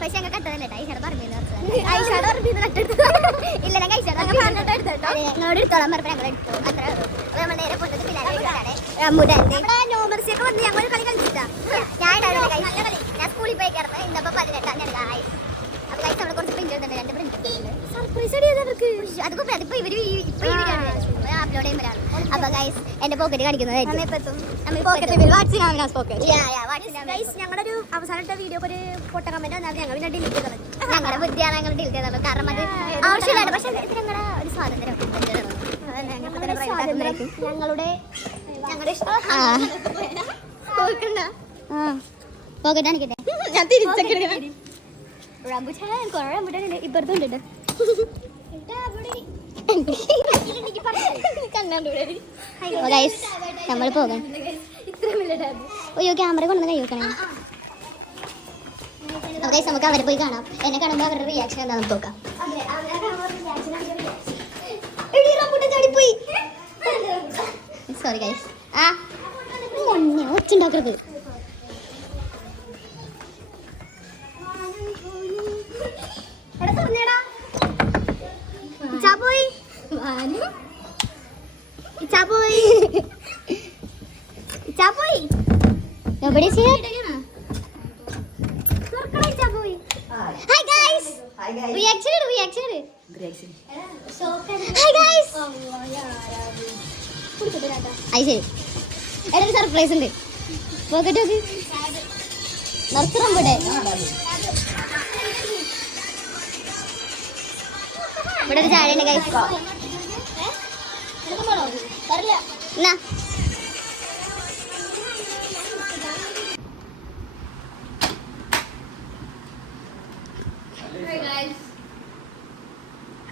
പക്ഷെ ഞങ്ങൾ കട്ടതല്ലേ ഐഷാടെ പറഞ്ഞില്ല ഇല്ല ഞങ്ങൾ ഞങ്ങളോട് എടുത്തോളാൻ പറഞ്ഞപ്പോൾ ഞങ്ങൾ എടുത്തു അത്ര നമ്മൾ നേരെ കൊണ്ടത് നോമർസിയൊക്കെ വന്ന് ഞങ്ങൾ കളി കളിച്ചിട്ടാ ഞാൻ സ്കൂളിൽ പോയി കിടന്ന് ഇന്നപ്പോ 18 അപ്പൊ കഴിച്ച് അവിടെ കുറച്ച് പ്രിന്റ് ഉണ്ട് 2 പ്രിന്റ് അതൊക്കെ അതിപ്പോ ഇവര് അപ്ലോഡ് ചെയ്യുമ്പോഴാണ് അപ്പൊ ഗൈസ് എന്റെ പോക്കറ്റ് കാണിക്കുന്നതായിരിക്കും ഞങ്ങളൊരു അവസാനത്തെ വീഡിയോ ഒരു പൊട്ട കമന്റ് വന്നാൽ ഞങ്ങൾ പിന്നെ ഡിലീറ്റ് ചെയ്തത് ഞങ്ങളുടെ ബുദ്ധിയാണ് ഞങ്ങൾ ഡിലീറ്റ് ചെയ്തത് കാരണം അത് ആവശ്യമില്ല പക്ഷെ ഞങ്ങളുടെ ഒരു സ്വാതന്ത്ര്യം ഞങ്ങളുടെ പോക്കറ്റ് കാണിക്കട്ടെ ഞാൻ തിരിച്ചെടുക്കട്ടെ ഇപ്പുറത്തുണ്ട് നമ്മൾ പോകാം അയ്യോ ക്യാമറ കൊണ്ടുവന്ന് കൈ വെക്കണേ നമുക്ക് അവരെ പോയി കാണാം എന്നെ കാണുമ്പോൾ അവരുടെ റിയാക്ഷൻ എന്താണെന്ന് നോക്കാം സോറി ഗൈസ് ഒച്ചുണ്ടാക്കരുത് Nobody see it? Hi guys. Reaction. Hi guys. I see. Ada surprise ഉണ്ട്. പോക്കറ്റ് നോക്ക്. നിർത്തണം ഇവിടെ. ഇവിടെ ഒരു ചായയുണ്ട് guys. എന്നാ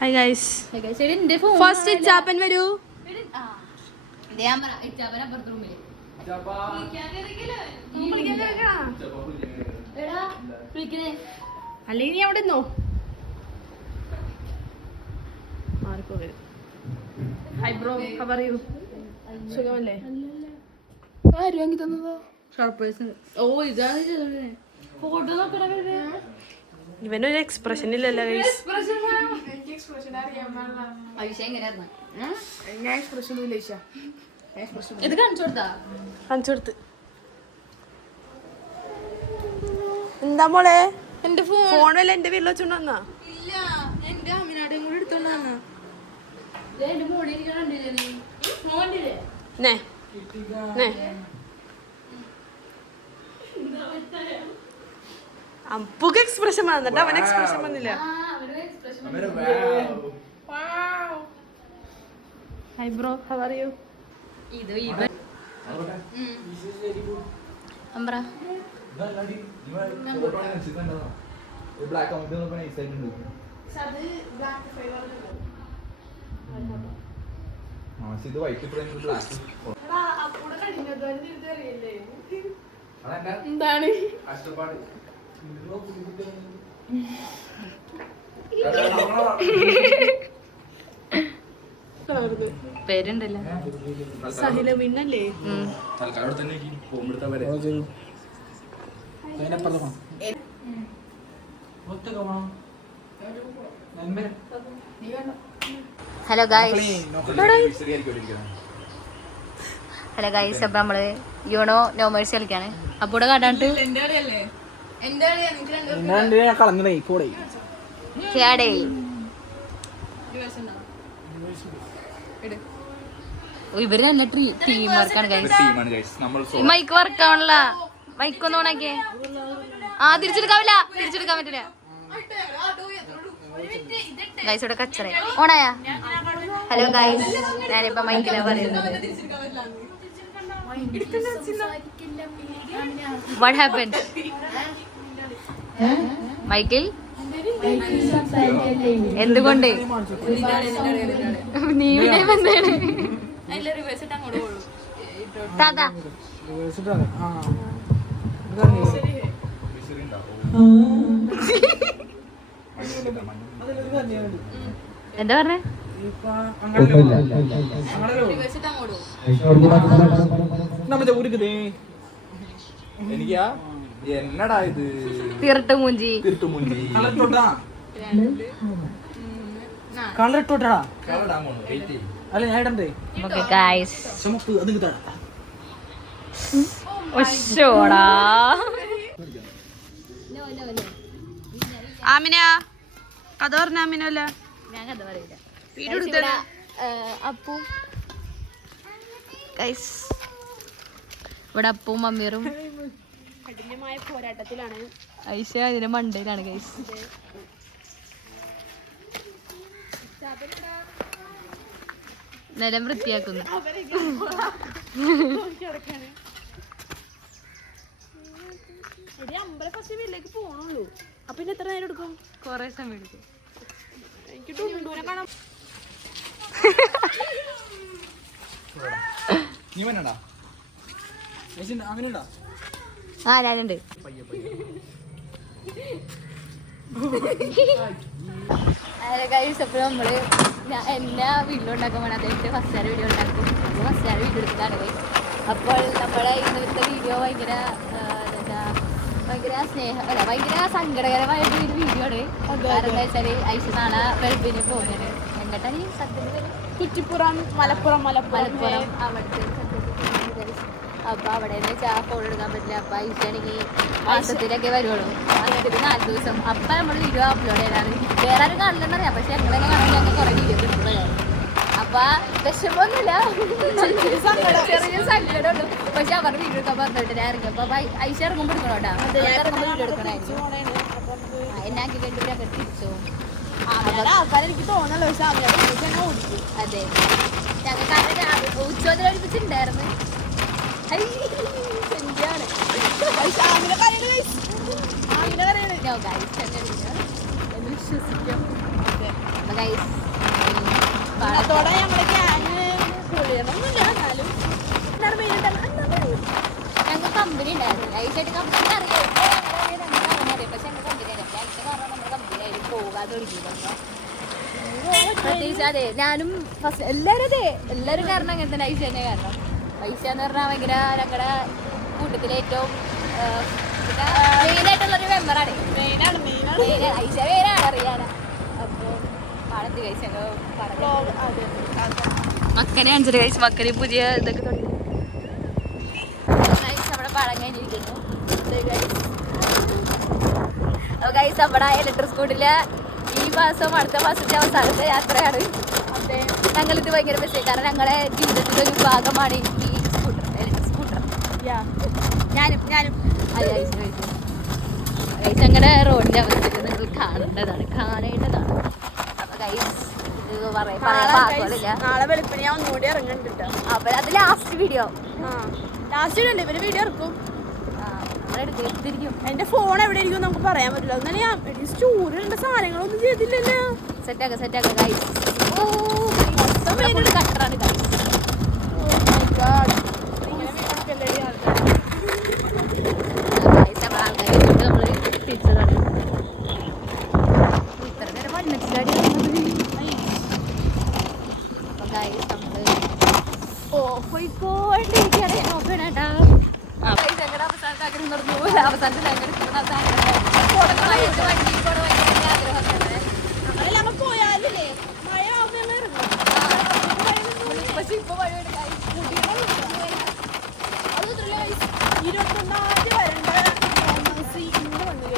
Hi guys. First ഇച്ചാപ്പൻ വരൂ. അല്ലെങ്കിൽ നീ അവിടെ നിന്നോ. Hi bro, how are you? സുഖമല്ലേ? ആരും വാങ്ങി തന്നതോ? സർപ്രൈസ്. ഓ ഇതാണ് ഫോട്ടോ നോക്കണേ. ഇവനൊരു എക്സ്പ്രഷൻ ഇല്ലല്ലോ ഇത് കാണിച്ചു കൊടുത്ത് എന്താ മോളെ എന്റെ ഫോണല്ല എന്റെ വീട്ടിൽ വെച്ചോണ്ട് എന്റെ അമ്മനാടെയും കൂടെ എടുത്തോണ്ട് വന്നാ അപ്പുക്ക് എക്സ്പ്രഷൻ വന്നിട്ട് അവൻ എക്സ്പ്രഷൻ വന്നില്ല. Hi bro, how are you? ഇത് ഇവൻ അംബ്ര എന്താണ് പേരുണ്ടല്ലോ സഹില മിന്നല്ലേ. ഹലോ ഗൈസ് അപ്പൊ നമ്മള് യൂണോ നോമേഴ്സ് കളിക്കാണ്. അപ്പൊ ഇവിടെ കാട്ടാണ്ട് ഇവര് നല്ല ടീം വർക്കാണ് ഗൈസ്. മൈക്ക് വർക്ക് ആവണല്ല. മൈക്ക് ഒന്ന് ഓണാക്കിയേ. തിരിച്ചെടുക്കാൻ പറ്റില്ല ഗൈസ്. ഇവിടെ കച്ചറ ഓണായാ. ഹലോ ഗൈസ്, ഞാനിപ്പോ മൈക്കിലാ പറയുന്നത്. What happened? മൈക്കിൾ എന്തുകൊണ്ട് നീ താത്ത എന്താ പറഞ്ഞേ? എനിക്കാ എന്നടാ ഇത് തിരട്ട് മൂഞ്ചി കളർ ഇട്ടോട്ടാ വെയിറ്റ് ചെയ്യും. അല്ല ഞാൻ ഇടണ്ടേ ഓക്കെ ഗൈസ് ചുമപ്പ് അത് കിട്ടാ ഒശോടാ ആമിന കഥ പറഞ്ഞ ആമിനല്ല ഞാൻ കഥ പറയില്ല വീഡിയോ എടുത്തേ അപ്പും ഗൈസ് ഇവിടെ അപ്പവും മമ്മിയറും കഠിനമായ പോരാട്ടത്തിലാണ്. ഐഷ ഇതിന്റെ മണ്ടയിലാണ് ഗൈസ്. നിലം വൃത്തിയാക്കുന്നു. അമ്പല ഫെസ്റ്റിവലിലേക്ക് പോണുള്ളൂ. അപ്പൊ പിന്നെ എത്ര നേരം എടുക്കും? കൊറേ സമയം എടുക്കും. എനിക്ക് ടൂണ്ടൂരെ കാണാം. നീ വേണടാ അങ്ങനെയുണ്ടോ ആ ഞാനുണ്ട്. ഗൈസ് അപ്പോൾ നമ്മള് എന്നെ വീഡിയോ ഉണ്ടാക്കാൻ വേണം. അതായത് ഫസ്റ്റ് ആർ വീഡിയോ ഉണ്ടാക്കും. അപ്പോൾ ഫസ്റ്റ് ആർ വീഡിയോ എടുക്കുന്നതാണ് ഗൈസ്. അപ്പോൾ നമ്മുടെ ഇന്നലത്തെ വീഡിയോ ഭയങ്കര എന്താ ഭയങ്കര ഭയങ്കര സങ്കടകരമായ ഒരു വീഡിയോ ആണ്. കാരണം എന്താ വെച്ചാൽ ഐഷ നാളെ വെളുപ്പിന് പോകുന്നത് എങ്ങോട്ടാണ് ഈ സത്യം കുറ്റിപ്പുറം മലപ്പുറം മലപ്പുറം അവിടുത്തെ അപ്പൊ അവിടെ നിന്ന് വെച്ചാൽ ഫോൺ എടുക്കാൻ പറ്റില്ല. അപ്പൊ ഐഷയാണെങ്കിൽ മാസത്തിലൊക്കെ വരുള്ളൂ. മാസത്തിൽ 4 ദിവസം. അപ്പൊ നമ്മൾ വീഡിയോ അപ്ലോഡ് ചെയ്യലാണ്. വേറെ ആരും കാണില്ലെന്നറിയാം. പക്ഷെ ഞങ്ങളെന്നെ കാണാൻ ഞങ്ങൾ കുറെ വീഡിയോ കിട്ടുന്നത്. അപ്പൊ വിഷമൊന്നുമില്ല, ചെറിയ സങ്കടമുള്ളൂ. പക്ഷെ അവരുടെ വീഡിയോ എടുക്കാൻ പറഞ്ഞിട്ട് ഞാൻ ഇറങ്ങിയപ്പോ ഐഷ ഇറങ്ങുമ്പോൾ എടുക്കണോട്ടാ. ഇറങ്ങുമ്പോൾ വീഡിയോ എടുക്കണായിരുന്നു. എന്നെ ആക്കി കണ്ടിട്ട് അങ്ങനെ തിരിച്ചു. ആൾക്കാരെ എനിക്ക് തോന്നല്ലോ. പക്ഷെ അവരെ ഓടിക്കും. അതെ ഞങ്ങൾക്ക് ഉച്ചോദരം അടുപ്പിച്ചിട്ടുണ്ടായിരുന്നു. അതോടെ നമ്മുടെ ഗ്യാങ് പൊളിയണമെന്നില്ല. എന്നാലും ഞങ്ങൾക്ക് കമ്പനി ഉണ്ടായിരുന്നു. ഐസായിട്ട് കമ്പനി അറിയാം. പക്ഷെ ഞങ്ങൾ കമ്പനി അറിയാം. ഐസ കാരണം നമ്മുടെ കമ്പനി ആയിട്ട് പോകാതെ ഒഴിക്കില്ല. പ്രത്യേകിച്ച് അതെ ഞാനും ഫസ്റ്റ് എല്ലാവരും കാരണം അങ്ങനെ തന്നെ ഐഷ തന്നെ കാരണം. ഐഷ എന്ന് പറഞ്ഞാൽ ഭയങ്കര ഞങ്ങളുടെ കൂട്ടത്തിലെ ഏറ്റവും മെയിനായിട്ടുള്ളൊരു മെമ്പറാണ്. ഐഷ പേരാണ് അറിയാനാ. അപ്പോൾ ആളെത്തി കഴിച്ച മക്കനെ 5 കഴിച്ച് മക്കനെ പുതിയ ഇതൊക്കെ തുടങ്ങി. നമ്മുടെ പാടം കഴിഞ്ഞിരിക്കുന്നു. ഗൈസ് നമ്മുടെ ഇലക്ട്രിക് സ്കൂട്ടില് ഈ മാസം അടുത്ത മാസത്തെ അവസാനത്തെ യാത്രയാണ്. ഞങ്ങളിത് ഭയങ്കര മിസ്. കാരണം ഞങ്ങളുടെ ജീവിതത്തിൻ്റെ ഒരു ഭാഗമാണ് ഈ സ്കൂട്ടർ, ഇലക്ട്രിക് സ്കൂട്ടർ. ഞാനും ഞങ്ങളുടെ റോഡിൻ്റെ അവസ്ഥ നിങ്ങൾ കാണേണ്ടതാണ്. അപ്പൊ ഗൈസ് ഇത് പറയാൻ പാകമില്ല. നാളെ വെളുപ്പിന് ഞാൻ ഒന്നുകൂടി ഇറങ്ങുന്നുണ്ട്. അപ്പൊ അത് ലാസ്റ്റ് വീഡിയോ. ലാസ്റ്റ് വീഡിയോ ഇവര് വീഡിയോ ഇറക്കും. നമ്മളെടുത്തിരിക്കും. എന്റെ ഫോൺ എവിടെ ഇരിക്കും നമുക്ക് പറയാൻ പറ്റില്ല. എന്നാലും ഞാൻ സ്റ്റോറിലുള്ള സാധനങ്ങളൊന്നും ചെയ്തില്ലല്ലോ. സെറ്റാക്ക ഗൈസ്. കട്ടറാണ് ഗൈസ്. പോയാലേ മഴ ആവുമ്പോൾ ഇറങ്ങും. പക്ഷെ ഇപ്പൊ മഴ 21 വരേണ്ട ഇന്ന് വന്നു.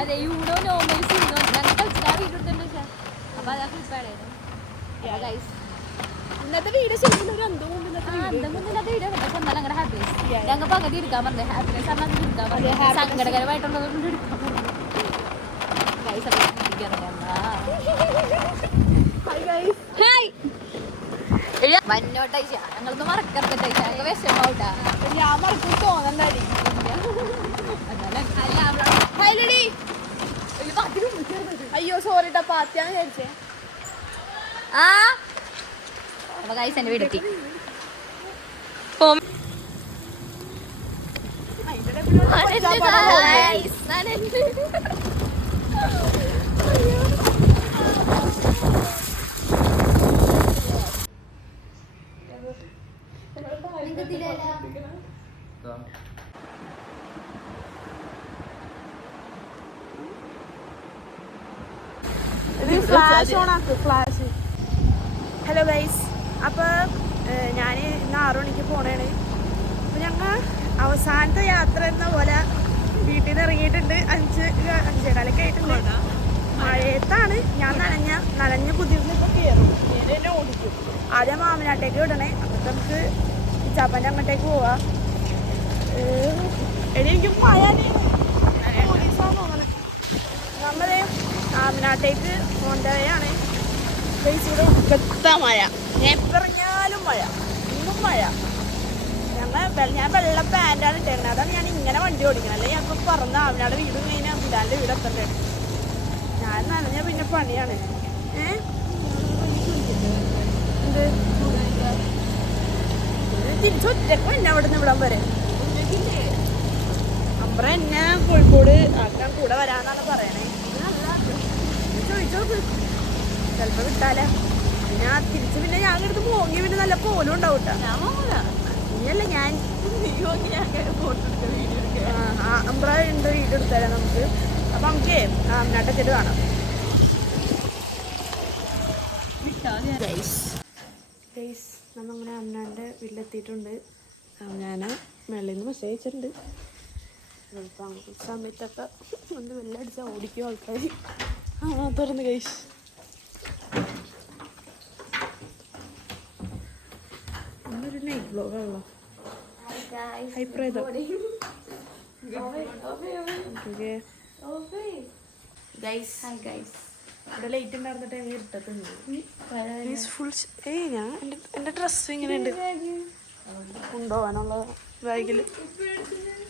അതെ യൂണോ നോമൽസ് ഞങ്ങൾ കളിച്ചാൽ വീഡിയോ എടുത്തിട്ടുണ്ട്. അപ്പൊ അതാ ഫ്ലിപ്പായിരുന്നു. ഇന്നത്തെ വീഡിയോ ശരിക്കും ഒരു അന്തം വീഡിയോ ഞങ്ങളുടെ ഹാപ്പിനെസ് ഞങ്ങൾ പകുതി എടുക്കാൻ പറഞ്ഞത്. ഹാപ്പിനെസ് പറഞ്ഞാൽ എടുക്കാൻ പറഞ്ഞത്. സങ്കടകരമായിട്ടുള്ളതുകൊണ്ട് എടുക്കാൻ പറഞ്ഞു. വന്നോട്ടൈശ ഞങ്ങളൊന്നും മറക്കരുത്. ഞങ്ങൾ വിഷമാവട്ടാ. ഞാൻ മറക്കും തോന്നണ്ടായി. അയ്യോ സോറി ട്ടാ, പാത്തിയാന്ന് വിചാരിച്ചേ. അപ്പൊ ഗൈസ് എന്റെ വീടെത്തി. ഫ്ലാഷ് ഓൺ ആക്ക് ഫ്ലാഷ്. ഹലോ ഗൈസ്, അപ്പോൾ ഞാൻ ഇന്ന് 6 മണിക്ക് പോണേണ്. അപ്പോൾ ഞങ്ങൾ അവസാനത്തെ യാത്ര എന്ന പോലെ വീട്ടിൽ നിന്ന് ഇറങ്ങിയിട്ടുണ്ട്. 5:15 ആയിട്ടുണ്ട്. മഴയത്താണ്. ഞാൻ നനഞ്ഞ കുതിർന്നിപ്പോൾ കയറും. ഞാൻ എന്നെ ഓടിക്കും. ആദ്യം മാമനാട്ടേക്ക് വിടണേ, എന്നിട്ട് നമുക്ക് ചാപ്പൻ്റെ അങ്ങോട്ടേക്ക് പോവാം. എനിക്ക് മഴ പോലീസാന്ന് തോന്നണം. നമ്മൾ മാമനാട്ടേക്ക് പോകേണ്ടവയാണ്. ഇവിടെ ഒടുക്കത്ത മഴ. ഞാൻ എപ്പിറങ്ങിയാലും മഴ, ഇന്നും മഴ. ഞാൻ വെള്ള പാൻറ്റാണ് ഇട്ടേക്കുന്നത്. അതാണ് ഞാൻ ഇങ്ങനെ വണ്ടി ഓടിക്കണം. അല്ലെങ്കിൽ ഞാൻ ഇപ്പോൾ പറഞ്ഞ അവനോട് വീട് കഴിഞ്ഞാൽ അമ്പുലാൻ്റെ വീട് എത്തണ്ടേ. ഞാൻ നനഞ്ഞാൽ പിന്നെ പണിയാണ്. എന്ത് തിരിച്ചൊറ്റക്കും എന്നെ അവിടെ നിന്ന് ഇവിടാൻ വരെ അമ്പ്ര എന്നെ കോഴിക്കോട് ആക്കാൻ കൂടെ വരാന്നാണ് പറയണേ. ചോദിച്ചോക്ക്, ചിലപ്പോൾ വിട്ടാലേ. പിന്നെ തിരിച്ച് പിന്നെ ഞാൻ എടുത്ത് പോങ്ങി പിന്നെ നല്ല പോലും ഉണ്ടാവും കേട്ടോ. ഇനിയല്ല ഞാൻ അമ്പ്ര ഉണ്ട് വീഡിയോ എടുത്താലേ നമുക്ക്. അപ്പം നമുക്ക് നാട്ടെത്തിട്ട് കാണാം. നമ്മങ്ങനെ അമ്മയുടെ വീട്ടിലെത്തിയിട്ടുണ്ട്. ഞാൻ മേളിൽ നിന്ന് മെസ്സേജ് അയച്ചിട്ടുണ്ട്. അപ്പം സമയത്തൊക്കെ ഒന്ന് വെല്ലടിച്ചാൽ ഓടിക്കും ആൾക്കാർ. തുറന്ന് ഗൈസ്. ഇന്നൊരു നൈറ്റ് ബ്ലോഗാണല്ലോ. ഹൈപ്രേതം. ഇവിടെ ലൈറ്റ് ഉണ്ടായിരുന്ന ടൈമിൽ ഇട്ടത്തുണ്ട്. ഫുൾ ഞാൻ എൻ്റെ ഡ്രസ്സ് ഇങ്ങനെയുണ്ട് കൊണ്ടുപോകാനുള്ള ബാഗിൽ.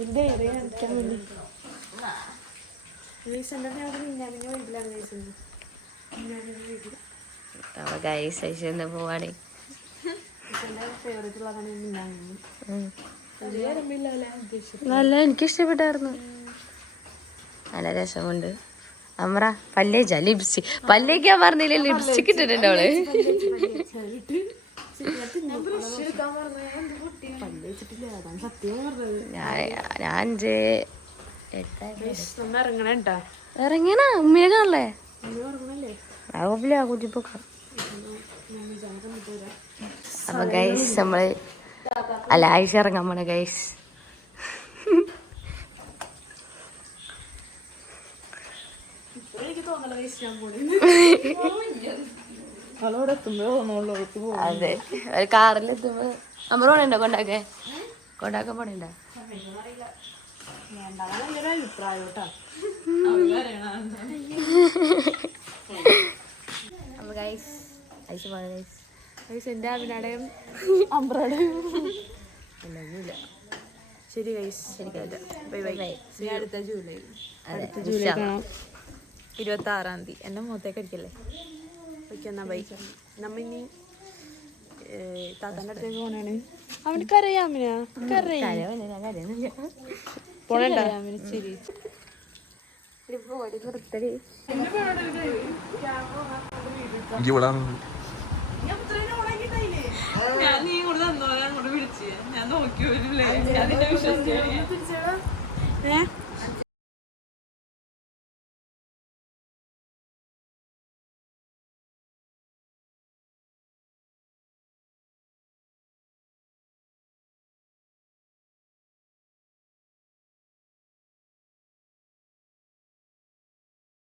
എൻ്റെ അടിക്കാൻ വേണ്ടി പോവാണേ. നല്ല എനിക്കിഷ്ടപ്പെട്ടായിരുന്നു. നല്ല രസമുണ്ട്. അമ്ര പല്ലേച്ച ലിപ്സ്റ്റിക് പല്ലേക്കാൻ പറഞ്ഞില്ലേ, ലിപ്സ്റ്റിക് ഇട്ടിട്ടുണ്ട് അവള്. ഇറങ്ങണ ഉമ്മയെ കാണല്ലേ കുറ്റിപ്പൊക്ക. അപ്പൊ ഗൈസ് നമ്മള് അല്ല ആയിഷ ഇറങ്ങാൻ പോണ ഗൈസ്. അതെ, ഒരു കാറിലെത്തുമ്പോ നമ്മൾ പോണുണ്ടോ കൊണ്ടാക്കാൻ പോണുണ്ടോ? അപ്പൊ ഗൈസ് ഐഷ പോണ ഗൈസ്. എൻ്റെ അവിടെയും അമ്പ്രയുടെയും ഒന്നുമില്ല. ശരി ഗൈസ്, ബൈ ബൈ. അടുത്ത ജൂലൈ 26-ാം തീയതി എൻ്റെ മുഖത്തേക്ക് അടിക്കല്ലേ. ഓക്കെ എന്നാ ബൈ. നമ്മ ഇനി താത്താൻ്റെ അടുത്തേക്ക് പോണാണ്. അവന് കരയാമിനാ പോണണ്ട. ശരി നിർത്തടി. ഞാൻ നീ കൂടെ തന്നോളെ അങ്ങോട്ട് വിളിച്ച് ഞാൻ നോക്കി വരില്ലേ.